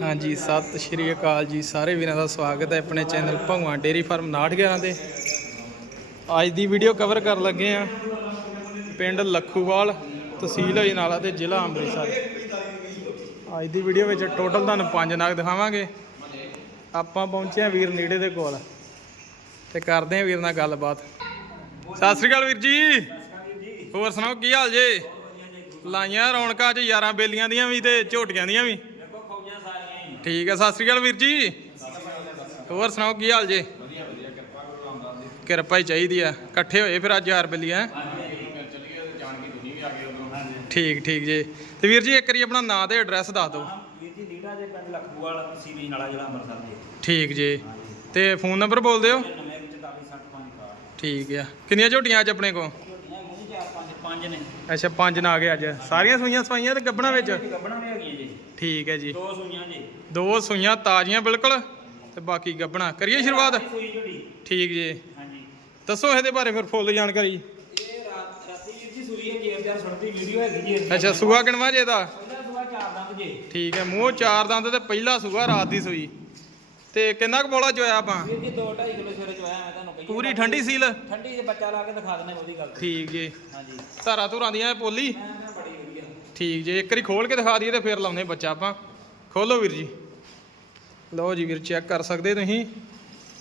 ਹਾਂਜੀ, ਸਤਿ ਸ਼੍ਰੀ ਅਕਾਲ ਜੀ, ਸਾਰੇ ਵੀਰਾਂ ਦਾ ਸਵਾਗਤ ਹੈ ਆਪਣੇ ਚੈਨਲ ਭਗਵਾਨ ਡੇਰੀ ਫਾਰਮ 911 ਤੇ। ਅੱਜ ਦੀ ਵੀਡੀਓ ਕਵਰ ਕਰਨ ਲੱਗੇ ਆ ਪਿੰਡ ਲੱਖੂਵਾਲ, ਤਹਿਸੀਲ ਅਜਨਾਲਾ ਤੇ ਜ਼ਿਲ੍ਹਾ ਅੰਮ੍ਰਿਤਸਰ। ਅੱਜ ਦੀ ਵੀਡੀਓ ਵਿੱਚ ਟੋਟਲ ਤੁਹਾਨੂੰ ਪੰਜ ਨਗ ਦਿਖਾਵਾਂਗੇ। ਆਪਾਂ ਪਹੁੰਚੇ ਆ ਵੀਰ ਨੇੜੇ ਦੇ ਕੋਲ ਤੇ ਕਰਦੇ ਆ ਵੀਰ ਨਾਲ ਗੱਲਬਾਤ। ਸਤਿ ਸ਼੍ਰੀ ਅਕਾਲ ਵੀਰ ਜੀ। ਹੋਰ ਸੁਣਾਓ, ਕੀ ਹਾਲ ਜੇ? ਲਾਈਆਂ ਰੌਣਕਾਂ 'ਚ ਯਾਰਾਂ ਬੇਲੀਆਂ ਦੀਆਂ ਵੀ ਤੇ ਝੋਟੀਆਂ ਦੀਆਂ ਵੀ। ਠੀਕ ਹੈ ਸਤਿ ਸ਼੍ਰੀ ਅਕਾਲ ਵੀਰ ਜੀ। ਹੋਰ ਸੁਣਾਓ, ਕੀ ਹਾਲ ਜੇ? ਕਿਰਪਾ ਹੀ ਚਾਹੀਦੀ ਆ। ਇਕੱਠੇ ਹੋਏ ਫਿਰ ਅੱਜ ਯਾਰ ਬੇਲੀਆਂ। ਠੀਕ ਠੀਕ ਜੀ। ਤੇ ਵੀਰ ਜੀ, ਇੱਕ ਵਾਰੀ ਆਪਣਾ ਨਾਂ ਤੇ ਐਡਰੈਸ ਦੱਸ ਦਿਓ। ਵੀਰ ਜੀ ਲੀਡਾ ਦੇ ਪਿੰਡ ਲਖੂਵਾਲ ਸੀਵੀ ਨਾਲਾ ਜ਼ਿਲ੍ਹਾ ਅੰਮ੍ਰਿਤਸਰ ਦੇ ਠੀਕ ਜੀ। ਤੇ ਫੋਨ ਨੰਬਰ ਬੋਲ ਦਿਓ। ਠੀਕ ਆ। ਕਿੰਨੀਆਂ ਝੋਟੀਆਂ ਅੱਜ ਆਪਣੇ ਕੋਲ? ਅੱਛਾ, ਪੰਜ ਨਾ ਗਏ ਅੱਜ। ਸਾਰੀਆਂ ਸੂਈਆਂ ਸਵਾਈਆਂ ਤੇ ਗੱਬਣਾ ਵਿੱਚ? ਗੱਬਣਾ ਵੀ ਹੈਗੀਆਂ ਜੀ ਠੀਕ ਹੈ ਜੀ। ਦੋ ਸੂਈਆਂ ਜੀ। ਦੋ ਸੂਈਆਂ ਤਾਜ਼ੀਆਂ ਬਿਲਕੁਲ। ਤੇ ਬਾਕੀ ਗੱਬਣਾ ਕਰੀਏ ਸ਼ੁਰੂਆਤ? ਸੂਈ ਝੋਟੀ ਠੀਕ ਜੀ। ਹਾਂਜੀ। ਦੱਸੋ ਇਹਦੇ ਬਾਰੇ ਫਿਰ ਫੁੱਲ ਜਾਣਕਾਰੀ। ਇਹ ਰਾਤ ਰਾਤੀ ਵੀਰ ਜੀ ਸੂਈ ਹੈ ਜੇਬ ਦਰ ਸੁਣਦੀ ਵੀਡੀਓ ਹੈਗੀ ਜੀ ਇਹਦੀ। ਅੱਛਾ ਸੂਆ ਕਿਣਵਾ ਜੇ ਦਾ ਪਹਿਲਾ ਸੂਆ ਚਾਰ ਦੰਦ ਜੀ। ਠੀਕ ਹੈ ਮੂੰਹ ਚਾਰ ਦੰਦ ਤੇ ਪਹਿਲਾ ਸੂਆ ਰਾਤ ਦੀ ਸੂਈ। ਤੇ ਕਿੰਨਾ ਕੁ ਬੋਲਾ ਚੋਇਆ ਆਪਾਂ? ਵੀਰ ਜੀ 2 2.5 ਕਿਲੋ ਸਵੇਰੇ ਚੋਇਆ ਮੈਂ ਤੁਹਾਨੂੰ ਕਹੀ ਪੂਰੀ ਠੰਡੀ ਸੀਲ? ਠੰਡੀ ਦੇ ਬੱਚਾ ਲਾ ਕੇ ਦਿਖਾ ਦਿੰਦੇ ਉਹਦੀ ਗੱਲ ਠੀਕ ਜੀ। ਹਾਂਜੀ। ਧਾਰਾ ਧੁਰਾਂ ਦੀਆਂ ਇਹ ਪੋਲੀ? ਠੀਕ ਜੇ, ਇੱਕ ਵਾਰੀ ਖੋਲ ਕੇ ਦਿਖਾ ਦਈਏ ਤੇ ਫਿਰ ਲਾਉਂਦੇ ਬੱਚਾ ਆਪਾਂ। ਖੋਲੋ ਵੀਰ ਜੀ। ਲਓ ਜੀ ਵੀਰ ਚੈੱਕ ਕਰ ਸਕਦੇ ਤੁਸੀਂ।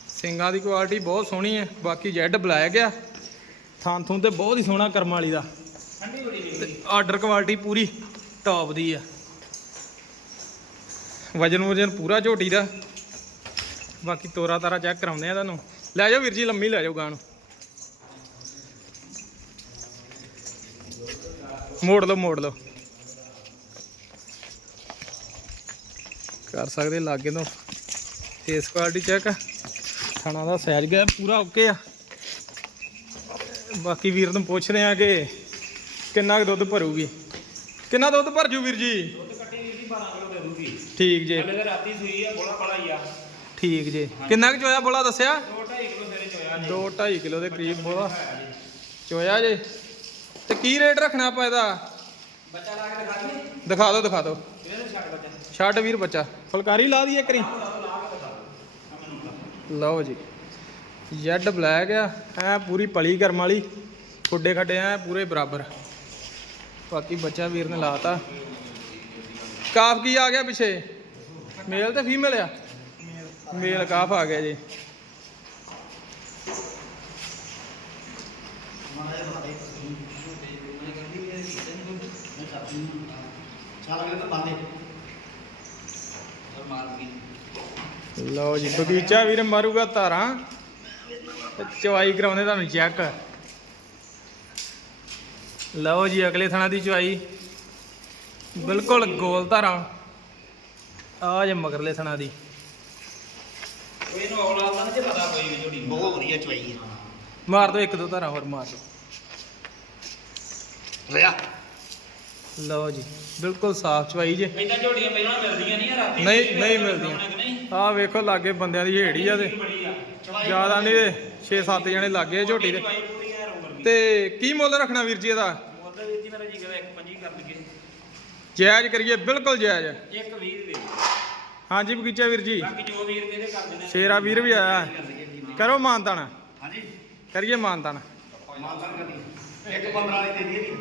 ਸਿੰਗਾਂ ਦੀ ਕੁਆਲਿਟੀ ਬਹੁਤ ਸੋਹਣੀ ਹੈ, ਬਾਕੀ ਜੈਡ ਬਲੈਕ ਆ ਥਾਂ ਥੂੰ ਤੇ ਬਹੁਤ ਹੀ ਸੋਹਣਾ ਕਰਮ ਵਾਲੀ ਦਾ। ਠੰਡੀ ਆਰਡਰ ਕੁਆਲਿਟੀ ਪੂਰੀ ਟੌਪ ਦੀ ਆ। ਵਜਨ ਵਜਨ ਪੂਰਾ ਝੋਟੀ ਦਾ। ਬਾਕੀ ਤੋਰਾ ਤਾਰਾ ਚੈੱਕ ਕਰਾਉਂਦੇ ਆ ਤੁਹਾਨੂੰ। ਲੈ ਜਾਓ ਵੀਰ ਜੀ, ਲੰਮੀ ਲੈ ਜਾਓ ਗਾਂ ਨੂੰ। ਮੋੜ ਲਓ ਮੋੜ ਲਓ। ਕਰ ਸਕਦੇ ਲਾਗੇ ਤੋਂ। ਫੇਸ ਕੁਆਲਿਟੀ ਚੈੱਕ ਖਾਣਾ ਦਾ ਸਾਈਜ਼ ਗਿਆ ਪੂਰਾ ਓਕੇ ਆ। ਬਾਕੀ ਵੀਰ ਨੂੰ ਪੁੱਛਦੇ ਆ ਕਿ ਕਿੰਨਾ ਕੁ ਦੁੱਧ ਭਰੂਗੀ। ਕਿੰਨਾ ਦੁੱਧ ਭਰ ਜੂ ਵੀਰ ਜੀ? ਦੁੱਧ ਕੱਟੀ ਵੀਰ ਜੀ 12 ਕਿਲੋ ਦੇ ਦੂਗੀ ਠੀਕ ਜੇ। ਹਲੇ ਤਾਂ ਰਾਤੀ ਸੂਈ ਆ ਬੋਲਾ ਬੜਾ ਹੀ ਆ। ਠੀਕ ਜੇ। ਕਿੰਨਾ ਕੁ ਚੋਇਆ ਬੋਲਾ ਦੱਸਿਆ? 2.5 ਕਿਲੋ ਸਵੇਰੇ ਚੋਇਆ ਜੀ। 2 2.5 ਕਿਲੋ ਦੇ ਕਰੀਬ ਬੋਲਾ ਚੋਇਆ ਜੇ। ਤੇ ਕੀ ਰੇਟ ਰੱਖਣਾ ਆਪਾਂ ਇਹਦਾ? ਬੱਚਾ ਲਾ ਕੇ ਦਿਖਾ ਦਈਏ ਦਿਖਾ ਦਿਓ ਦਿਖਾ ਦਿਓ। ਛੱਡ ਵੀਰ ਬੱਚਾ। ਫੁਲਕਾਰੀ ਲਾ ਦਈਏ ਕਰੀ ਲਓ ਜੀ। ਜੈਡ ਬਲੈਕ ਆ, ਐ ਪੂਰੀ ਪਲੀ ਕਰਮ ਵਾਲੀ। ਖੁੱਡੇ ਖੱਡੇ ਐ, ਪੂਰੇ ਬਰਾਬਰ। ਬਾਕੀ ਬੱਚਾ ਵੀਰ ਨੇ ਲਾਤਾ। ਕਾਫ ਕੀ ਆ ਗਿਆ ਪਿੱਛੇ? ਮੇਲ ਤੇ ਫੀਮੇਲ ਆ? ਮੇਲ ਕਾਫ ਆ ਗਿਆ ਜੀ। ਲਓ ਜੀ ਬਗੀਚਾ ਵੀਰ ਮਾਰੂਗਾ ਧਾਰਾਂ। ਚਵਾਈ ਕਰਾਉਂਦੇ ਤੁਹਾਨੂੰ ਚੈੱਕ। ਲਓ ਜੀ ਅਗਲੇ ਥਣਾ ਦੀ ਚਵਾਈ। ਬਿਲਕੁਲ ਗੋਲ ਧਾਰਾਂ। ਆ ਜੇ ਮਗਰਲੇ ਥਣਾ ਦੀ। ਕੋਈ ਇਹਨੂੰ ਔਲਾਦ ਤਾਂ ਨਹੀਂ ਪਤਾ ਕੋਈ ਵੀ ਜੋੜੀ। ਬਹੁਤ ਵਧੀਆ ਚਵਾਈ ਹੈ ਮਾਰ ਦੋ ਇੱਕ ਦੋ ਧਾਰਾਂ ਹੋਰ ਮਾਰ ਦੋ। ਰਿਆ ਲਓ ਜੀ ਬਿਲਕੁਲ ਸਾਫ਼ ਚਵਾਈ ਜੇ। ਇਦਾਂ ਝੋਟੀਆਂ ਪਹਿਲਾਂ ਮਿਲਦੀਆਂ ਨਹੀਂ ਰਾਤੀ ਨਹੀਂ ਨਹੀਂ ਮਿਲਦੀਆਂ। ਆਹ ਵੇਖੋ ਲਾਗੇ ਬੰਦਿਆਂ ਦੀ ਹੇੜੀ ਆ ਤੇ। ਜ਼ਿਆਦਾ ਨਹੀਂ ਤੇ 6-7 ਜਣੇ ਲੱਗੇ ਝੋਟੀ ਦੇ। ਦੀ ਤੇ ਕੀ ਮੁੱਲ ਰੱਖਣਾ ਵੀਰ ਜੀ ਇਹਦਾ? ਮੁੱਲ ਵੀਰ ਜੀ ਮੇਰਾ ਜੀ ਕਹਿੰਦਾ ਇੱਕ ਪੰਜੀ ਕਰ ਲਈਏ। ਜਾਇਜ਼ ਕਰੀਏ ਬਿਲਕੁਲ ਜਾਇਜ਼। ਇੱਕ 20 ਦੇ। ਹਾਂਜੀ ਬਗੀਚਾ ਵੀਰ ਜੀ। ਬਾਕੀ ਜੋ ਵੀਰ ਕਹਿੰਦੇ ਕਰ ਦਿੰਦੇ ਸ਼ੇਰਾ ਵੀਰ ਵੀ ਆਇਆ। ਕਰੋ ਮਾਨਤਾਨ। ਹਾਂਜੀ। ਕਰੀਏ ਮਾਨਤਾਨ। ਮਾਨਸਨ ਕਰਨੀ। ਇੱਕ 15 ਵਾਲੀ ਦੇ ਦਈਏ ਵੀ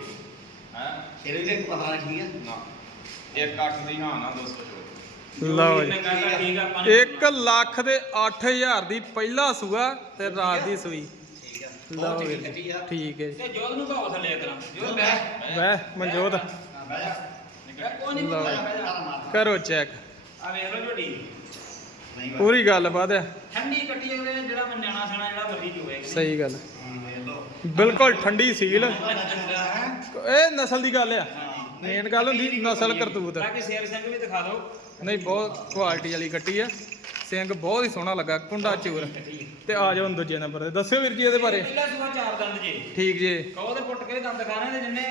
ਹੈ? ਇਹਦੇ ਲਈ ਇੱਕ 15 ਵਾਲੀ ਠੀਕ ਹੈ ਨਾ। ਇੱਕ ਅੱਠ ਦੀ ਹਾਂ ਨਾ 200 ਚੋ ਲਓ ਜੀ ਆ। 1 ਲੱਖ ਦੇ 8000 ਦੀ ਪਹਿਲਾ ਸੂਆ ਤੇ ਰਾਤ ਦੀ ਸੂਈ। ਠੀਕ ਹੈ ਲਓ ਜੀ। ਆ। ਠੀਕ ਹੈ ਜੀ। ਤੇ ਜੋਤ ਨੂੰ ਭਾਉ ਥੱਲੇ ਕਰਾਂ। ਜੋਤ ਬਹਿ। ਵੈ ਮਨਜੋਤ। ਬਹਿ ਜਾ। ਕਰੋ ਚੈੱਕ। ਆ ਵੇਖ ਝੋਟੀ। ਪੂਰੀ ਗੱਲਬਾਤ ਹੈ। ਠੰਡੀ ਕੱਟੀ ਜਾਂਦੇ ਨੇ ਜਿਹੜਾ ਮੈਂ ਨਿਆਣਾ ਸਣਾ ਜਿਹੜਾ ਮਰਜ਼ੀ ਚੋਵੇ। ਸਹੀ ਗੱਲ। ਹਾਂ ਬਿਲਕੁਲ ਠੰਡੀ ਸੀਲ। ਹੈ ਇਹ ਨਸਲ ਦੀ ਗੱਲ ਆ। ਮੇਨ ਗੱਲ ਹੁੰਦੀ ਨਸਲ ਕਰਤੂਤ। ਬਾਕੀ ਸ਼ੇਰ ਸਿੰਘ ਵੀ ਦਿਖਾ ਦਿਓ। ਨਹੀਂ ਬਹੁਤ ਕੁਆਲਿਟੀ ਵਾਲੀ ਕੱਟੀ ਆ। ਸਿੰਘ ਬਹੁਤ ਹੀ ਸੋਹਣਾ ਲੱਗਾ ਕੁੰਡਾ ਚੂਰ। ਤੇ ਆ ਜਾਓ ਹੁਣ ਦੂਜੇ ਨੰਬਰ ਤੇ। ਦੱਸਿਓ ਵੀਰ ਜੀ ਇਹਦੇ ਬਾਰੇ। ਪਹਿਲਾ ਸੁਆ ਚਾਰ ਦੰਦ ਜੀ। ਠੀਕ ਜੀ। ਕਹੋ ਤੇ ਪੁੱਟ ਕੇ ਦੰਦ ਖਾਣੇ ਤੇ ਜਿੰਨੇ।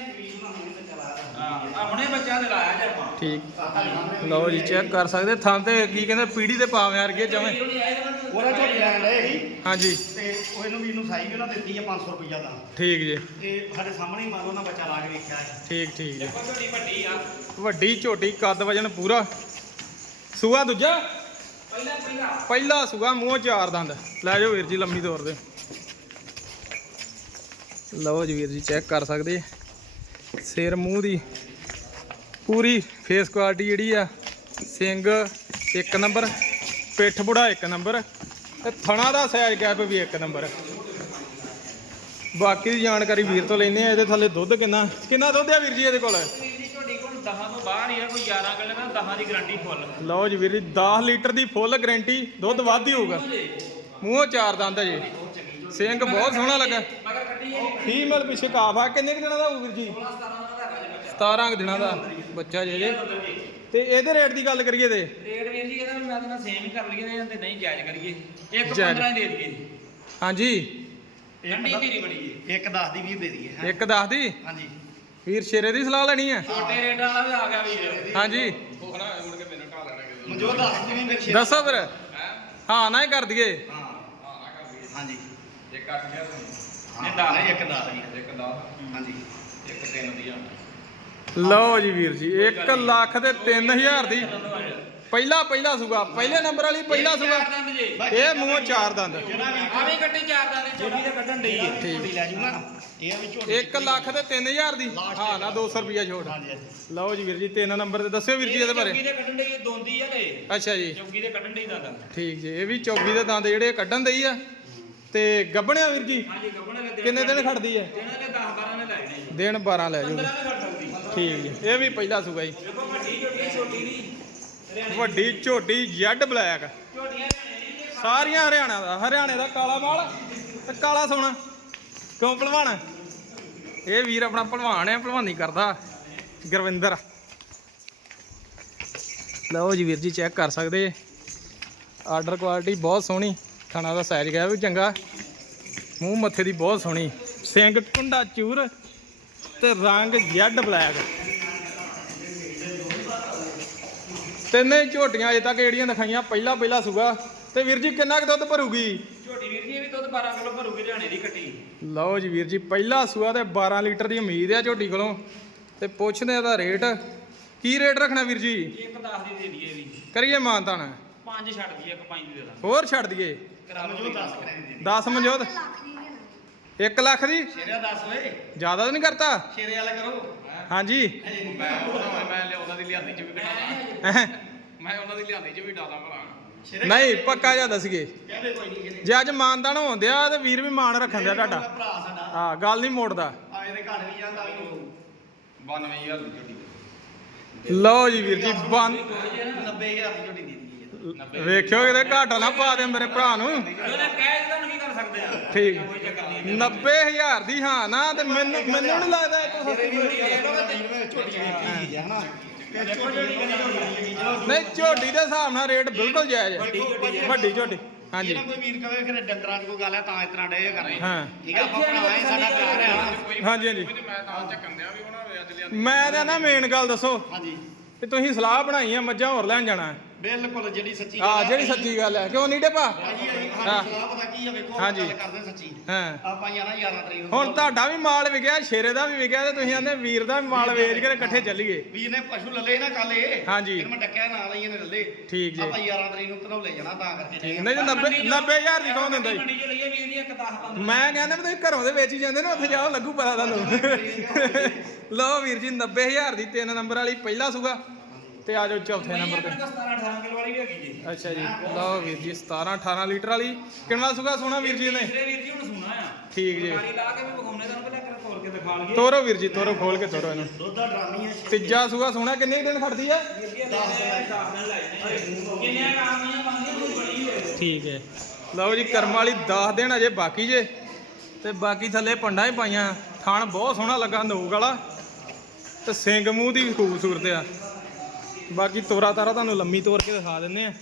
ਹਾਂ ਆ ਹੁਣੇ ਬੱਚਾ ਦੇ ਲਾਇਆ ਜੇ ਆਪਾਂ। ਠੀਕ। ਲਓ ਜੀ ਚੈੱਕ ਕਰ ਸਕਦੇ। ਥਾਂ ਤੇ ਕੀ ਕਹਿੰਦੇ ਪੀੜੀ ਦੇ ਪਾਵੇਂ ਵਰਗੇ ਜਵੇਂ ਉਹਦਾ ਹਾਂਜੀ। ਤੇ ਉਹ ਇਹਨੂੰ ਵੀ ਇਹਨੂੰ ਸਾਈ ਵੀ ਉਹਨਾਂ ਦਿੱਤੀ ਆ 500 ਰੁਪਈਆ ਦਾ ਠੀਕ ਜੀ। ਤੇ ਸਾਡੇ ਸਾਹਮਣੇ ਹੀ ਮਾਰੋ ਉਹਨਾਂ ਬੱਚਾ ਲਾ ਕੇ ਵੇਖਿਆ ਹੈ। ਠੀਕ ਠੀਕ ਜੀ। ਦੇਖੋ ਝੋਟੀ ਵੱਡੀ ਆ। ਵੱਡੀ ਝੋਟੀ ਕੱਦ ਵਜਨ ਪੂਰਾ। ਸੂਆ ਦੂਜਾ? ਪਹਿਲਾ ਪਹਿਲਾ। ਪਹਿਲਾ ਸੂਆ ਮੂੰਹ ਚਾਰ ਦੰਦ। ਲੈ ਜਾਓ ਵੀਰ ਜੀ ਲੰਮੀ ਤੋਰ ਦੇ। ਲਓ ਜੀ ਵੀਰ ਜੀ ਚੈੱਕ ਕਰ ਸਕਦੇ। ਸਿਰ ਮੂੰਹ ਦੀ ਪੂਰੀ ਫੇਸ ਕੁਆਲਿਟੀ ਜਿਹੜੀ ਆ ਸਿੰਘ ਇੱਕ ਨੰਬਰ ਪਿੱਠ ਬੁੜਾ ਇੱਕ ਨੰਬਰ ਤੇ ਥਣਾ ਦਾ ਸਾਈਜ਼ ਗੈਪ ਵੀ ਇੱਕ ਨੰਬਰ ਬਾਕੀ ਦੀ ਜਾਣਕਾਰੀ ਵੀਰ ਤੋਂ ਲੈਨੇ ਆ ਇਹਦੇ ਥੱਲੇ ਦੁੱਧ ਕਿੰਨਾ? ਕਿੰਨਾ ਦੁੱਧ ਆ ਵੀਰ ਜੀ ਇਹਦੇ ਕੋਲ? ਵੀਰ ਜੀ ਤੁਹਾਡੀ ਕੋਲ 10 ਤੋਂ ਬਾਹਰ ਹੀ ਆ ਕੋਈ 11 ਕਿਲੋ ਦਾ 10 ਦੀ ਗਾਰੰਟੀ ਫੁੱਲ ਲਓ ਜੀ ਵੀਰ ਜੀ 10 ਲੀਟਰ ਦੀ ਫੁੱਲ ਗਾਰੰਟੀ ਦੁੱਧ ਵੱਧ ਹੀ ਹੋਊਗਾ। ਮੂੰਹੋਂ ਚਾਰ ਦੰਦ ਆ ਜੀ। ਸਿੰਘ ਬਹੁਤ ਸੋਹਣਾ ਲੱਗਾ। ਇਹ ਫੀਮੇਲ ਪਿੱਛੇ ਕਾਫ ਆ ਕਿੰਨੇ ਕੁ ਦਿਨਾਂ ਦਾ ਹੋਊ ਵੀਰ ਜੀ? 17 ਕੁ ਦਿਨਾਂ ਦਾ ਬੱਚਾ ਜੇ ਜੇ। ਤੇ ਇਹਦੇ ਰੇਟ ਦੀ ਗੱਲ ਕਰੀਏ ਤੇ? ਰੇਟ ਜੀ ਤਾਂ ਸੇਮ ਹੀ ਕਰ ਲਈਏ ਤੇ ਨਹੀਂ ਜਾਇਜ਼ ਕਰੀਏ। ਇੱਕ ਜਾਇਜ਼। 15 ਦੇ ਦਈਏ। ਹਾਂਜੀ। ਠੰਡੀ ਧੀਰੀ ਬਣੀ ਜੀ ਇੱਕ 10 ਦੀ 20 ਦੇ ਦਈਏ ਹੈਂ। ਇੱਕ ਦੱਸ ਦੀ? ਹਾਂਜੀ। ਵੀਰ ਸ਼ੇਰੇ ਦੀ ਸਲਾਹ ਲੈਣੀ ਹੈ। ਛੋਟੇ ਰੇਟ ਵਾਲਾ ਵੀ ਆ ਗਿਆ ਵੀਰ। ਹਾਂਜੀ। ਉਹ ਨਾ ਮੁੜ ਕੇ ਮੈਨੂੰ ਢਾ ਲੈਣਾ ਕਿਤੇ। ਦੱਸ ਜਿਵੇਂ ਮੇਰੇ ਸ਼ੇਰ ਦੱਸੋ ਫਿਰ। ਹਾਂ? ਨਾ ਹੀ ਕਰ ਦਈਏ। ਹਾਂ। ਹਾਂ ਨਾ ਕਰ ਦਈਏ। ਹਾਂਜੀ। ਇੱਕ ਅੱਠ ਗਿਆ ਤੁਸੀਂ ਹਾਂ, ਨਹੀਂ, ਦਸ। ਨਹੀਂ, ਇੱਕ 10 ਜੀ ਇੱਕ 10 ਹਾਂਜੀ। ਇੱਕ 3 ਦੀ ਆ। ਲਓ ਜੀ ਵੀਰ ਜੀ 1 ਲੱਖ ਤੇ 3000 ਦੀ। ਪਹਿਲਾ ਪਹਿਲਾ ਸੂਗਾ ਪਹਿਲੇ ਨੰਬਰ ਵਾਲੀ ਪਹਿਲਾ ਸੂਗਾ ਚਾਰ ਦੰਦ ਜੀ। ਇਹ ਮੂੰਹੋਂ ਚਾਰ ਦੰਦ। ਜਿਹੜਾ ਵੀ ਆ ਵੀ ਕੱਟੀ ਚਾਰ ਦੰਦ ਦੀ ਦੇ ਕੱਢਣ ਡਈ ਹੈ ਝੋਟੀ ਲੈ ਜੂ ਨਾ ਇਹ ਵੀ ਝੋਟੀ 1 ਲੱਖ ਤੇ 3000 ਦੀ। ਹਾਂ ਨਾ 200 ਰੁਪਿਆ ਛੋੜ ਹਾਂਜੀ ਹਾਂਜੀ। ਲਓ ਜੀ ਵੀਰ ਜੀ ਤਿੰਨ ਨੰਬਰ ਤੇ ਦੱਸਿਓ ਵੀਰ ਜੀ ਇਹਦੇ ਚੌਗੀ ਬਾਰੇ। ਦੇ ਕੱਢਣ ਡਈ ਹੈ ਦੋਂਦੀ ਆ ਤੇ ਅੱਛਾ ਜੀ। ਚੌਗੀ ਦੇ ਕੱਢਣ ਡਈ ਦੰਦ। ਠੀਕ ਜੀ ਇਹ ਵੀ ਚੌਗੀ ਦੇ ਦੰਦ ਜਿਹੜੇ ਕੱਢਣ ਦਈ ਆ। ਤੇ ਗੱਬਣਿਆ ਵੀਰ ਜੀ? ਹਾਂਜੀ ਗੱਬਣ ਦੇ ਕਿੰਨੇ ਦਿਨ ਖੜਦੀ ਹੈ ਇਹਨਾਂ ਦੇ 10 12 ਨੇ ਲਾਏ ਨੇ ਜੀ। ਦਿਨ 12 ਲੈ 15 ਜਾਊਗੀ ਨੇ ਖੜ ਸਕਦੀ। ਠੀਕ ਜੀ ਇਹ ਵੀ ਪਹਿਲਾ ਸੂਗਾ ਜੀ। ਦੇਖੋ ਵੱਡੀ ਝੋਟੀ ਛੋਟੀ ਨਹੀਂ ਹਰਿਆਣੇ ਵੱਡੀ ਝੋਟੀ ਜੈਡ ਬਲੈਕ। ਸਾਰੀਆਂ ਹਰਿਆਣਾ ਦਾ, ਹਰਿਆਣੇ ਦਾ ਕਾਲਾ ਮਾਲ ਤੇ ਕਾਲਾ ਸੋਨਾ। ਕਿਉਂ ਭਲਵਾਨ? ਇਹ ਵੀਰ ਆਪਣਾ ਭਲਵਾਨ ਹੈ ਭਲਵਾਨੀ ਕਰਦਾ। ਗੁਰਵਿੰਦਰ। ਲਓ ਜੀ ਵੀਰ ਜੀ ਚੈੱਕ ਕਰ ਸਕਦੇ। ਆਰਡਰ ਕੁਆਲਿਟੀ ਬਹੁਤ ਸੋਹਣੀ। ਥਣਾ ਦਾ ਸਾਈਜ਼ ਗਿਆ ਵੀ ਚੰਗਾ। ਮੂੰਹ ਮੱਥੇ ਦੀ ਬਹੁਤ ਸੋਹਣੀ। ਸਿੰਘ ਟੁੰਡਾ ਚੂਰ ਤੇ ਰੰਗ ਜੈਡ ਬਲੈਕ। ਤਿੰਨੇ ਹੀ ਝੋਟੀਆਂ ਅਜੇ ਤੱਕ ਜਿਹੜੀਆਂ ਦਿਖਾਈਆਂ ਪਹਿਲਾ ਪਹਿਲਾ ਸੁਗਾ ਤੇ ਵੀਰ ਜੀ ਕਿੰਨਾ ਕੁ ਦੁੱਧ ਭਰੂਗੀ? ਝੋਟੀ ਵੀਰ ਜੀ ਇਹ ਵੀ ਦੁੱਧ 12 ਕਿਲੋ ਭਰੂਗੀ ਹਰਿਆਣੇ ਦੀ ਕੱਟੀ। ਲਓ ਜੀ ਵੀਰ ਜੀ ਪਹਿਲਾ ਸੂਆ ਤੇ 12 ਲੀਟਰ ਦੀ ਉਮੀਦ ਆ ਝੋਟੀ ਕੋਲੋਂ। ਤੇ ਪੁੱਛਦੇ ਆ ਦਾ ਰੇਟ। ਕੀ ਰੇਟ ਰੱਖਣਾ ਵੀਰ ਜੀ? ਇੱਕ 10 ਦੀ ਦੇ ਦਈਏ ਵੀ। ਕਰੀਏ ਮਾਨਤਾਨ ਪੰਜ ਛੱਡ ਦਈਏ ਇੱਕ ਪੰਜ ਦੀ ਦੇ ਦਾਂ ਹੋਰ ਛੱਡ ਦਈਏ? ਮਨਜੋਤ ਦੱਸ ਕਰੇ ਦੇ 10 ਮਨਜੋਤ 1 ਲੱਖ ਦੀ? ਸ਼ੇਰਿਆ ਦੱਸ ਓਏ। ਜ਼ਿਆਦਾ ਤਾਂ ਨਹੀਂ ਕਰਤਾ? ਸ਼ੇਰੇ ਵਾਲਾ ਕਰੋ। ਹਾਂਜੀ। ਮੈਂ ਉਹਨਾਂ ਮੈਂ ਲਿਆ ਉਹਨਾਂ ਦੀ ਲਿਆਂਦੀ ਚ ਵੀ ਕਢਾ ਅਹ, ਮੈਂ ਉਹਨਾਂ ਦੀ ਲਿਆਂਦੀ ਚ ਵੀ ਡਾਦਾ ਭਰਾ ਸ਼ੇਰੇ ਨਹੀਂ ਪੱਕਾ ਜਿਹਾ ਦੱਸੀਏ ਕਹਦੇ ਕੋਈ ਨਹੀਂ ਜੇ ਅੱਜ ਮਾਨਦਾਨ ਹੋਣ ਦਿਆ ਤੇ ਵੀਰ ਵੀ ਮਾਨ ਰੱਖਣ ਦਿਆ ਤੁਹਾਡਾ। ਭਰਾ ਸਾਡਾ। ਹਾਂ ਗੱਲ ਨਹੀਂ ਮੋੜਦਾ। ਆ ਇਹਦੇ ਘਰ ਵੀ ਜਾਂਦਾ ਵੀ ਨਹੀਂ 92000 ਦੀ ਝੋਟੀ ਲਓ ਜੀ ਵੀਰ ਜੀ ਬੰਦ 90000 ਦੀ ਝੋਟੀ ਦੇ ਦਈਏ ਵੇਖਿਓ ਕਿਤੇ ਘਾਟਾ ਨਾ ਪਾ ਦੇ ਮੇਰੇ ਭਰਾ ਨੂੰ। ਉਹਨੇ ਕਹਿ ਦਿੱਤਾ ਨੂੰ ਕੀ ਕਰ ਸਕਦੇ ਆ ਠੀਕ। ਕੋਈ ਚੱਕਰ ਨਹੀਂ 90000 ਦੀ ਹਾਂ ਨਾ ਤੇ ਮੈਨੂੰ ਮੈਨੂੰ ਨਹੀਂ ਲੱਗਦਾ ਇਹ ਤੋਂ ਸਸਤੀ। ਝੋਟੀ ਵੇਖੀ ਹੈ ਹਨਾ ਤੇ ਨਹੀਂ ਝੋਟੀ ਦੇ ਹਿਸਾਬ ਨਾਲ ਰੇਟ ਬਿਲਕੁਲ ਜਾਇਜ਼ ਹੈ। ਵੱਡੀ ਝੋਟੀ ਹਾਂਜੀ। ਕੋਈ ਵੀਰ ਕਵੇ ਕਿ ਡੰਗਰਾਂ 'ਚ ਕੋਈ ਗੱਲ ਹੈ ਤਾਂ ਇਸ ਤਰ੍ਹਾਂ ਡੇ ਕਰਨੇ। ਹਾਂ। ਠੀਕ ਆ ਆਪਾਂ ਭਰਾ ਹੈ ਸਾਡਾ ਪਿਆਰ ਹੈ। ਹਾਂਜੀ ਹਾਂਜੀ। ਤੇ ਮੈਂ ਤਾਂ ਚੱਕਣ ਦਿਆ ਵੀ ਉਹਨਾਂ ਵੇ ਅੱਜ ਲਿਆਂਦੀ। ਮੈਂ ਤਾਂ ਨਾ ਮੇਨ ਗੱਲ ਦੱਸੋ ਹਾਂਜੀ। ਕਿ ਤੁਸੀਂ ਸਲਾਹ ਬਣਾਈ ਆ ਮੱਝਾਂ ਹੋਰ ਲੈਣ ਜਾਣਾ। ਹੈ ਬਿਲਕੁਲ ਜਿਹੜੀ ਸੱਚੀ ਆ ਹੈ, ਜਿਹੜੀ ਸੱਚੀ ਗੱਲ ਹੈ। ਕਿਉਂ ਨਹੀਂ ਡੇਪਾ? ਭਾਜੀ ਅਸੀਂ ਹਾਂ। ਸਲਾਹ ਪਤਾ ਕੀ ਆ ਵੇਖੋ ਆਪਾਂ ਹਾਂਜੀ। ਗੱਲ ਕਰਦੇ ਸੱਚੀ। ਹਾਂ। ਆਪਾਂ ਯਾਰਾਂ 11 ਤਰੀਕ ਨੂੰ ਹੁਣ ਤੁਹਾਡਾ ਵੀ ਮਾਲ ਵਿਕਿਆ ਸ਼ੇਰੇ ਦਾ ਵੀ ਵਿਕਿਆ ਤੇ ਤੁਸੀਂ ਆਂਦੇ ਵੀਰ ਦਾ ਵੀ ਮਾਲ ਵੇਚ ਕੇ ਤੇ ਇਕੱਠੇ ਚੱਲੀਏ। ਵੀਰ ਨੇ ਪਸ਼ੂ ਲੱਲੇ ਨਾ ਕੱਲ ਇਹ। ਹਾਂਜੀ। ਇਹਨੂੰ ਮੈਂ ਡੱਕਿਆ ਨਾਲ ਹੀ ਇਹਨੇ ਲੱਲੇ। ਠੀਕ ਜੀ। ਆਪਾਂ 11 ਤਰੀਕ ਨੂੰ ਧਨੌਲੇ ਜਾਣਾ ਤਾਂ ਕਰਕੇ ਠੀਕ। ਨਹੀਂ ਤੇ 90 90000 ਦੀ ਕੌਣ ਦਿੰਦਾ ਜੀ? ਮੰਡੀ ਚ ਲਈਏ ਵੀਰ ਜੀ ਇੱਕ 10 15 ਮੈਂ ਕਹਿੰਦਾ ਵੀ ਤੁਸੀਂ ਘਰੋਂ ਦੇ ਵੇਚ ਹੀ ਜਾਂਦੇ ਨੇ ਉੱਥੇ ਜਾਓ ਲੱਗੂ ਪਤਾ ਤੁਹਾਨੂੰ। ਲਓ ਵੀਰ ਜੀ 90000 ਦੀ ਤਿੰਨ ਨੰਬਰ ਵਾਲੀ ਪਹਿਲਾ ਸੂਗਾ। ਤੇ ਆ ਜਾਓ ਚੌਥੇ ਨੰਬਰ ਤੇ। 17 18 ਕਿਲੋ ਵਾਲੀ ਵੀ ਹੈਗੀ ਜੀ। ਅੱਛਾ ਜੀ। ਲਓ ਵੀਰ ਜੀ 17 18 ਲੀਟਰ ਵਾਲੀ। ਕਿੰਨਾ ਸੂਗਾ ਸੋਨਾ ਵੀਰ ਜੀ ਨੇ ਤੀਸਰੇ ਵੀਰ ਜੀ ਹੁਣ ਸੁਣਾ ਆ। ਠੀਕ ਜੀ। ਗਾੜੀ ਲਾ ਕੇ ਵੀ ਵਿਖਾਉਣੇ ਤੁਹਾਨੂੰ ਪਹਿਲਾਂ ਕਰ ਤੋੜ ਕੇ ਦਿਖਾ ਲਈਏ। ਤੋਰੋ ਵੀਰ ਜੀ ਤੋਰੋ ਖੋਲ ਕੇ ਤੋਰੋ ਇਹਨੂੰ। ਦੁੱਧ ਦਾ ਡਰਾਮੀ ਹੈ ਤੀਜਾ ਸੂਗਾ ਸੋਨਾ ਕਿੰਨੇ ਕੁ ਦਿਨ ਖੜਦੀ ਆ? ਕਿੰਨੇ ਕਾਮੀਆਂ ਬੰਦੀਆਂ ਕੋਈ ਬੜੀ ਹੋਏ ਠੀਕ ਹੈ। ਲਓ ਜੀ ਕਰਮ ਵਾਲੀ 10 ਦਿਨ ਅਜੇ ਬਾਕੀ ਜੇ। ਤੇ ਬਾਕੀ ਥੱਲੇ ਪੰਡਾਂ ਹੀ ਪਾਈਆਂ। ਥਣ ਬਹੁਤ ਸੋਹਣਾ ਲੱਗਾ ਨੋਕ ਵਾਲਾ। ਤੇ ਸਿੰਘ ਮੂੰਹ ਦੀ ਵੀ ਖੂਬਸੂਰਤ ਆ। ਬਾਕੀ ਤੋਰਾ ਤਾਰਾ ਤੁਹਾਨੂੰ ਲੰਮੀ ਤੋਰ ਕੇ ਦਿਖਾ ਦਿੰਨੇ ਆ।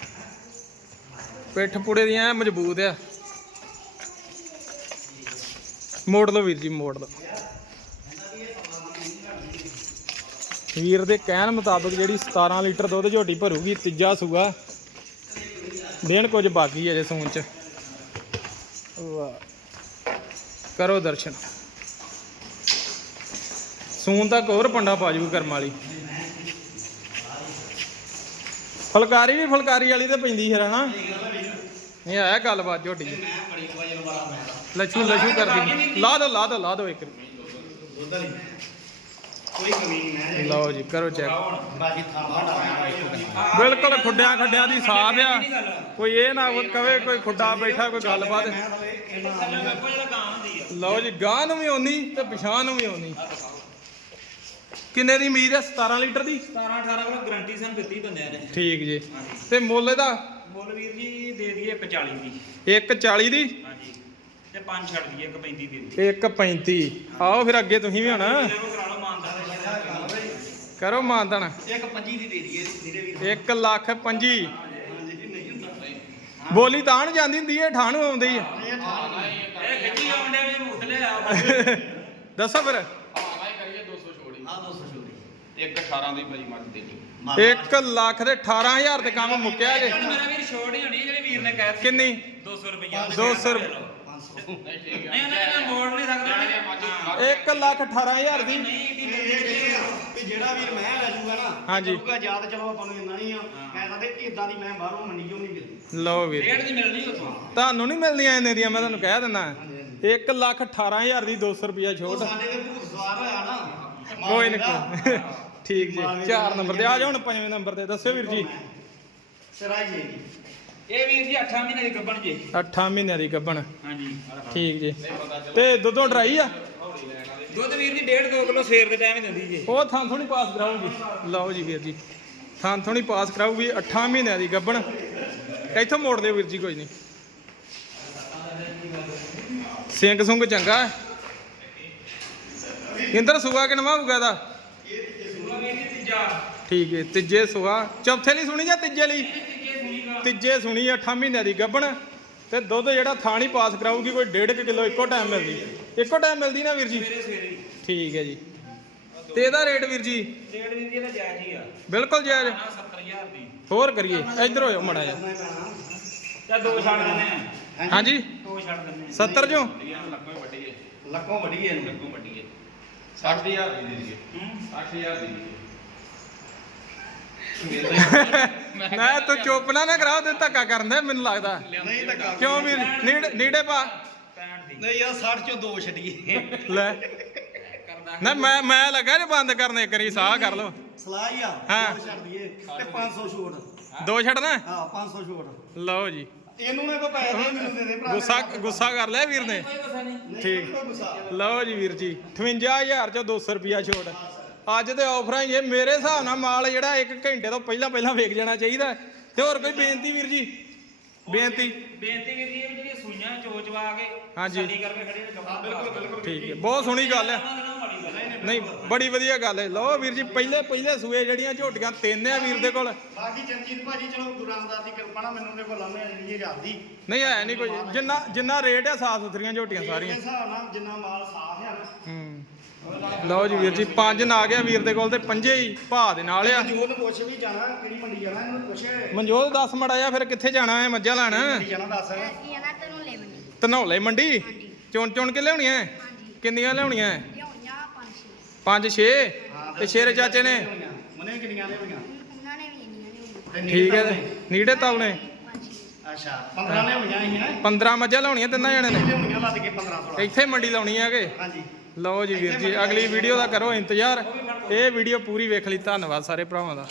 ਪਿੱਠ ਪੁੜੇ ਦੀਆਂ ਮਜ਼ਬੂਤ ਆ। ਮੋੜ ਲਓ ਵੀਰ ਜੀ ਮੋੜ ਲਓ। ਵੀਰ ਦੇ ਕਹਿਣ ਮੁਤਾਬਕ ਜਿਹੜੀ 17 ਲੀਟਰ ਦੁੱਧ ਝੋਟੀ ਭਰੂਗੀ ਤੀਜਾ ਸੂਗਾ ਦੇਣ ਕੁਝ ਬਾਕੀ ਹੈ ਜੇ ਸੂਣ ਚ। ਵਾਹ। ਕਰੋ ਦਰਸ਼ਨ। ਸੂਣ ਤੱਕ ਹੋਰ ਪੰਡਾ ਪਾ ਜੂ ਕਰਮ ਵਾਲੀ। ਫੁਲਕਾਰੀ ਵੀ ਫੁਲਕਾਰੀ ਵਾਲੀ ਤੇ ਪੈਂਦੀ ਹੈ ਨਾ ਇਹ ਆਇਆ ਗੱਲਬਾਤ ਝੋਟੀ ਦੀ। ਮੈਂ ਬੜੀ ਵਜਨ ਵਾਲਾ ਮੈਂ ਲੱਛੂ ਲੱਛੂ ਕਰਦੀ। ਲਾ ਦੋ ਲਾ ਦੋ ਲਾ ਦੋ ਇੱਕ। ਦੁੱਧ ਵਾਲੀ। ਕੋਈ ਕਮੀ ਨਹੀਂ ਮੈਂ ਲਓ ਜੀ ਕਰੋ ਚੈੱਕ ਬਾਕੀ ਥਾਂ ਢਾਣਾ ਬਿਲਕੁਲ ਖੁੱਡਿਆਂ ਖੱਡਿਆਂ ਦੀ ਸਾਫ਼ ਆ। ਕੋਈ ਇਹ ਨਾ ਕਵੇ ਕੋਈ ਖੁੱਡਾ ਬੈਠਾ ਕੋਈ ਗੱਲਬਾਤ। ਲਓ ਜੀ ਗਾਂ ਨੂੰ ਵੀ ਆਉਣੀ ਤੇ ਪਛਾਣ ਨੂੰ ਵੀ ਆਉਣੀ। ਕਿੰਨੇ ਦੀ ਉਮੀਦ ਹੈ 17 ਲੀਟਰ ਦੀ? 17 18 ਕਿਲੋ ਗਰੰਟੀ ਸਾਨੂੰ ਦਿੱਤੀ ਬੰਦਿਆਂ ਨੇ। ਠੀਕ ਜੀ। ਤੇ ਮੁੱਲ ਇਹਦਾ? ਮੁੱਲ ਵੀਰ ਜੀ ਦੇ ਦਈਏ 140 ਦੀ। 140 ਦੀ? ਹਾਂਜੀ। ਤੇ ਪੰਜ ਛੱਡ ਦਈਏ 135 ਦੇ ਦਈਏ। 135 ਆਓ ਫਿਰ ਅੱਗੇ ਤੁਸੀਂ ਵੀ ਹੁਣ। ਇਹਦੇ ਕੋਲ ਕਰਾ ਲਓ ਕਰੋ ਮਾਨਤਨ ਇੱਕ 25 ਦੀ ਦੇ ਦਈਏ ਜਿਹੜੇ ਵੀ 1 ਲੱਖ 25 ਬੋਲੀ ਤਾਂ ਨ ਜਾਂਦੀ ਹੁੰਦੀ ਹੈ ਠਾਣੂ ਆਉਂਦੀ ਹੈ ਇਹ ਖਿੱਚੀ ਆਉਂਦੇ ਵੀ ਮੁਖਲੇ ਆ। ਦੱਸੋ ਫਿਰ ਆਣਾ ਹੀ ਕਰੀਏ 200 ਛੋੜੀ ਆ 200 ਛੋੜੀ ਇੱਕ 18 ਦੀ ਭਾਜੀ ਮੱਝ ਦੇ ਜੀ। 1 ਲੱਖ ਦੇ 18000 ਤੇ ਕੰਮ ਮੁੱਕਿਆ ਜੇ। ਮੇਰਾ ਵੀਰ ਛੋੜ ਹੀ ਹੋਣੀ ਜਿਹੜੇ ਵੀਰ ਨੇ ਕਹਿ ਕਿੰਨੀ? 200 ਰੁਪਈਆ। 200 ਰੁਪਏ 500 ਨਹੀਂ ਠੀਕ ਨਹੀਂ ਉਹਨਾਂ ਨੇ ਮੋੜ ਨਹੀਂ ਸਕਦਾ। 1 ਲੱਖ 18000 ਦੀ। ਨਹੀਂ ਵੀ ਜਿਹੜਾ ਵੀਰ ਮੈਂ ਲੈ ਜੂਗਾ ਨਾ ਹਾਂਜੀ। ਕਰੂਗਾ ਯਾਦ ਚਲੋ ਆਪਾਂ ਨੂੰ ਇੰਨਾ ਨਹੀਂ ਆ। ਕਹਿ ਸਕਦੇ ਇਦਾਂ ਦੀ ਮੈਂ ਬਾਹਰੋਂ ਮੰਡੀੋਂ ਨਹੀਂ ਮਿਲਦੀ। ਲਓ ਵੀਰ। ਰੇਟ ਦੀ ਮਿਲਣੀ ਉਥੋਂ ਤੁਹਾਨੂੰ। ਨਹੀਂ ਮਿਲਦੀਆਂ ਇੰਨੇ ਦੀਆਂ ਮੈਂ ਤੁਹਾਨੂੰ ਕਹਿ ਦਿੰਦਾ। 1 ਲੱਖ 18000 ਦੀ 200 ਰੁਪਿਆ ਛੋਟ। ਸਾਡੇ ਦੇ ਭੂਤ ਸਵਾਰ ਹੋਇਆ ਨਾ। ਕੋਈ ਨਹੀਂ ਠੀਕ ਜੀ। 4 ਨੰਬਰ ਤੇ ਆ ਜਾਓ ਹੁਣ ਪੰਜਵੇਂ ਨੰਬਰ ਤੇ। ਦੱਸਿਓ ਵੀਰ ਜੀ। ਸਰਾਈ ਜੀ ਇਹ ਵੀਰ ਜੀ 8 ਮਹੀਨੇ ਦੀ ਗੱਬਣ ਜੇ। 8 ਮਹੀਨਿਆਂ ਦੀ ਗੱਭਣ। ਹਾਂਜੀ। ਠੀਕ ਜੀ। ਤੇ ਦੁੱਧੋਂ ਡਰਾਈ ਆ? ਦੁੱਧ ਵੀਰ ਜੀ 1.5 2 ਕਿਲੋ ਸਵੇਰ ਦੇ ਟਾਈਮ ਹੀ ਦਿੰਦੀ ਜੇ। ਉਹ ਥਾਂ ਥੋੜੀ ਪਾਸ ਕਰਾਊਗੀ। ਲਓ ਜੀ ਵੀਰ ਜੀ। ਥਾਂ ਥੋੜੀ ਪਾਸ ਕਰਾਊਗੀ 8 ਮਹੀਨਿਆਂ ਦੀ ਗੱਭਣ। ਇੱਥੋਂ ਮੋੜ ਦਿਓ ਵੀਰ ਜੀ ਕੋਈ ਨਹੀਂ ਸਿੰਘ ਸੁੰਗ ਚੰਗਾ ਹੈ। ਇੰਦਰ ਸੂਆ ਕਿਨਵਾ ਹੋਊਗਾ ਇਹਦਾ? ਠੀਕ ਹੈ ਤੀਜੇ ਸੂਆ। ਚੌਥੇ ਲਈ ਸੁਣੀ ਜਾਂ ਤੀਜੇ ਲਈ? ਤੀਜੇ ਸੁਣੀ 8 ਮਹੀਨਿਆਂ ਦੀ ਗੱਭਣ। ਤੇ ਦੁੱਧ ਜਿਹੜਾ ਥਾਣੀ ਪਾਸ ਕਰਾਊਗੀ ਕੋਈ 1.5 ਕਿਲੋ ਇੱਕੋ ਟਾਈਮ ਮਿਲਦੀ। ਇੱਕੋ ਟਾਈਮ ਮਿਲਦੀ ਨਾ ਵੀਰ ਜੀ? ਠੀਕ ਹੈ ਜੀ। ਤੇ ਇਹਦਾ ਰੇਟ ਵੀਰ ਜੀ? ਬਿਲਕੁਲ ਜਾਇਜ਼। ਦੀ। ਹੋਰ ਕਰੀਏ ਇੱਧਰ ਹੋ ਜਾ ਮੜਾ ਜਾ ਤਾਂ ਦੋ ਛੱਡ ਦਿੰਦੇ ਆ। ਹਾਂਜੀ? ਦੋ ਛੱਡ ਦਿੰਦੇ 70 ਜੋ ਲੱਕੋਂ ਵੱਡੀਏ ਲੱਕੋਂ ਵੱਡੀਏ ਲੱਕੋਂ ਵੱਡੀਏ ਮੈਂ ਤਾਂ ਚੁੱਪ ਨਾ ਨਾ ਕਰਾ ਤੇ ਧੱਕਾ ਕਰਦਾ ਮੈਨੂੰ ਲੱਗਦਾ। ਨਹੀਂ ਧੱਕਾ ਕਿਉਂ ਵੀ ਨੀੜੇ ਪਾ। ਨਹੀਂ ਯਾਰ 60 ਚੋਂ 2 ਛੱਡੀਏ। ਲੈ। ਨਾ ਮੈਂ ਮੈਂ ਲੱਗਾ ਨੇ ਬੰਦ ਕਰਨੇ ਕਰੀ ਸਾਹ ਕਰ ਲੋ ਸਲਾਹ ਹੀ ਆ ਦੋ ਛੱਡ ਤੇ 500 ਛੋਟ। ਦੋ ਛੱਡਣਾ? ਹਾਂ 500 ਛੋਟ। ਲਓ ਜੀ। ਇਹਨੂੰ ਨੇ ਕੋ ਪੈਸੇ ਨਹੀਂ ਮੈਨੂੰ ਦੇ ਦੇ ਭਰਾ ਗੁੱਸਾ ਗੁੱਸਾ ਕਰ ਲਿਆ ਵੀਰ ਨੇ? ਕੋਈ ਠੀਕ। ਕੋਈ ਲਓ ਜੀ ਵੀਰ ਜੀ 58000 ਚੋਂ 200 ਰੁਪਿਆ ਛੋਟ। ਅੱਜ ਤੇ ਆਫਰਾਂ ਹੀ ਇਹ ਮੇਰੇ ਹਿਸਾਬ ਨਾਲ ਮਾਲ ਜਿਹੜਾ 1 ਘੰਟੇ ਤੋਂ ਪਹਿਲਾਂ ਪਹਿਲਾਂ ਵੇਚ ਜਾਣਾ ਚਾਹੀਦਾ। ਤੇ ਹੋਰ ਕੋਈ ਬੇਨਤੀ ਵੀਰ ਜੀ? ਬੇਨਤੀ। ਬੇਨਤੀ ਵੀਰ ਜੀ ਇਹ ਜਿਹੜੀਆਂ ਸੂਈਆਂ ਚੋਚਵਾ ਕੇ ਹਾਂਜੀ। ਕਰਕੇ ਖੜੇ ਨੇ ਬਿਲਕੁਲ ਬਿਲਕੁਲ। ਠੀਕ ਹੈ ਬਹੁਤ ਸੋਹਣੀ ਗੱਲ ਹੈ ਨਹੀਂ ਬੜੀ ਵਧੀਆ ਗੱਲ ਹੈ। ਲਓ ਵੀਰ ਜੀ ਪਹਿਲੇ ਪਹਿਲੇ ਸੂਏ ਜਿਹੜੀਆਂ ਝੋਟੀਆਂ ਤਿੰਨ ਆ ਵੀਰ ਦੇ ਕੋਲ। ਬਾਕੀ ਚੰਚੀਤ ਭਾਜੀ ਚਲੋ ਗੁਰੂ ਰਾਮਦਾਸ ਦੀ ਕਿਰਪਾ ਨਾਲ ਮੈਨੂੰ ਦੇ ਕੋਲ ਲਾਉਂਦੇ ਜਿਹੜੀ ਜਾਂਦੀ ਨਹੀਂ ਹੈ ਨਹੀਂ ਕੋਈ। ਜਿੰਨਾ ਜਿੰਨਾ ਰੇਟ ਹੈ ਸਾਫ਼ ਸੁਥਰੀਆਂ ਝੋਟੀਆਂ ਸਾਰੀਆਂ। ਹਿਸਾਬ ਨਾਲ ਜਿੰਨਾ ਮਾਲ ਸਾਫ਼ ਹੈ ਨਾ ਹੂੰ। ਲਓ ਜੀ ਵੀਰ ਜੀ ਪੰਜ ਨਾ ਗਿਆ ਵੀਰ ਦੇ ਕੋਲ ਤੇ ਪੰਜੇ ਹੀ ਭਾ ਦੇ ਨਾਲ ਆ। ਜੋਤ ਨੂੰ ਪੁੱਛ ਵੀ ਜਾਣਾ ਕਿਹੜੀ ਮੰਡੀ ਜਾਣਾ ਇਹਨੂੰ ਪੁੱਛੇ। ਮਨਜੋਤ ਦੱਸ ਮੜਾ ਜਾ ਫਿਰ ਕਿੱਥੇ ਜਾਣਾ ਹੈ ਮੱਝਾਂ ਲੈਣ? ਮੰਡੀ ਜਾਣਾ ਦੱਸ। ਅਸੀਂ ਨਾ ਤੈਨੂੰ ਲੈ ਮੰਨੀ ਧਨੌਲੇ ਮੰਡੀ। ਚੁਣ ਚੁਣ ਕੇ ਲਿਆਉਣੀਆਂ? ਕਿੰਨੀਆਂ? ਲਿਆਉਣੀਆਂ? ਪੰਜ ਛੇ? ਤੇ ਸ਼ੇਰੇ ਚਾਚੇ ਨੇ? ਮਨੇ ਕਿੰਨੀਆਂ ਲੈ ਹੋਈਆਂ ਉਹਨਾਂ ਨੇ ਵੀ ਇੰਨੀਆਂ ਲਿਆਉਣੀਆਂ ਤੇ ਠੀਕ ਹੈ ਤੇ ਨੀੜੇ ਤਾਉਨੇ ਪੰਜ ਛੇ। ਅੱਛਾ 15 ਲੈ ਹੋਈਆਂ ਹੈ? 15 ਮੱਝਾਂ ਲਾਉਣੀਆਂ ਤਿੰਨਾਂ ਜਣੇ ਨੇ? ਲਿਆਉਣੀਆਂ ਲੱਦ ਕੇ 15 16 ਇੱਥੇ ਮੰਡੀ ਲਾਉਣੀ ਹੈਗੇ ਹਾਂਜੀ। ਲਓ ਜੀ ਵੀਰ ਜੀ ਅਗਲੀ ਵੀਡੀਓ ਦਾ ਕਰੋ ਇੰਤਜ਼ਾਰ। ਇਹ ਵੀਡੀਓ ਪੂਰੀ ਵੇਖ ਲਈ ਧੰਨਵਾਦ ਸਾਰੇ ਭਰਾਵਾਂ ਦਾ।